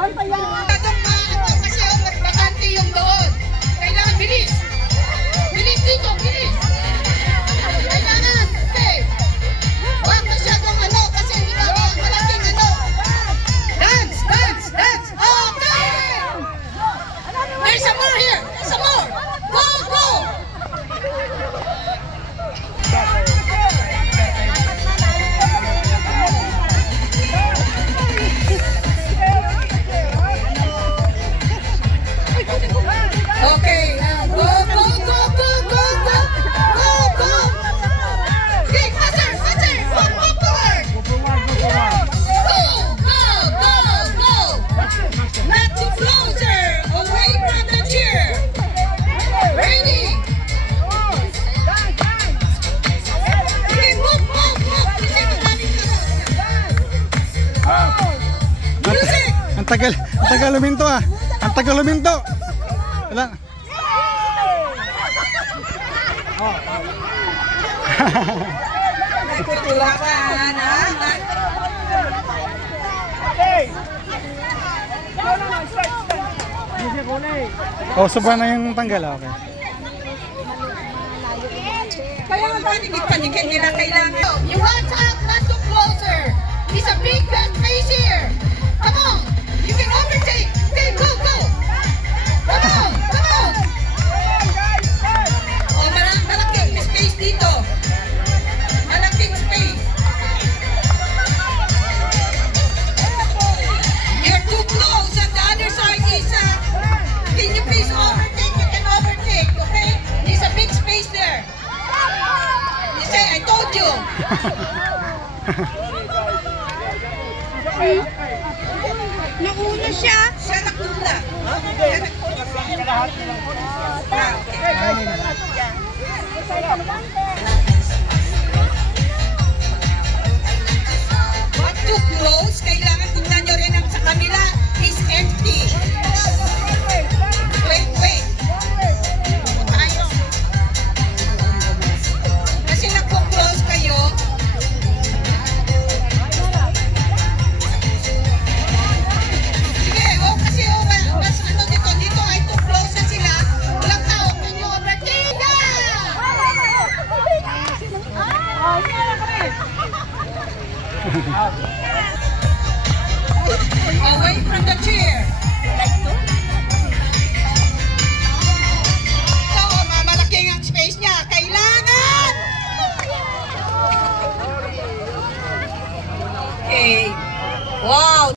bantayan. Kasi bakante yung doon. Kailangan bilis. Bilis dito, bilis. Kailangan. Okay. Huwag masyadong ano kasi hindi ka malaking ano. Dance, dance, dance. Okay. There's some more here. There's some more. Go, go. Okay, go, go, go, go, go, go, go, go. Okay, faster, faster, move, move forward. Go, go, go, go. Not too closer, away from the chair. Ready. Okay, move, move, move. Music. Ang tagal luminto ah. Ang tagal luminto. Wala. Oh, sobrang na yung tanggal. Okay. Kaya nga panig-panig nila kailangan. You want up, not too closer. It's a big space here. Come on. You can overtake. Okay, go, go. Come on, come on. Oh, malaking space dito. Malaking space. You're too close. On the other side is, can you please overtake? You can overtake, okay? There's a big space there. You say, I told you. Nauna siya. Siya nakuna. Not too close. Kailangan tingnan nyo rin ang sa kamila is empty. Wait, wait. Tayo. Kasi nagpo-close kayo. Sige, kasi mas ano dito ay too close na sila. Walang tao. Can you overtake? Yeah!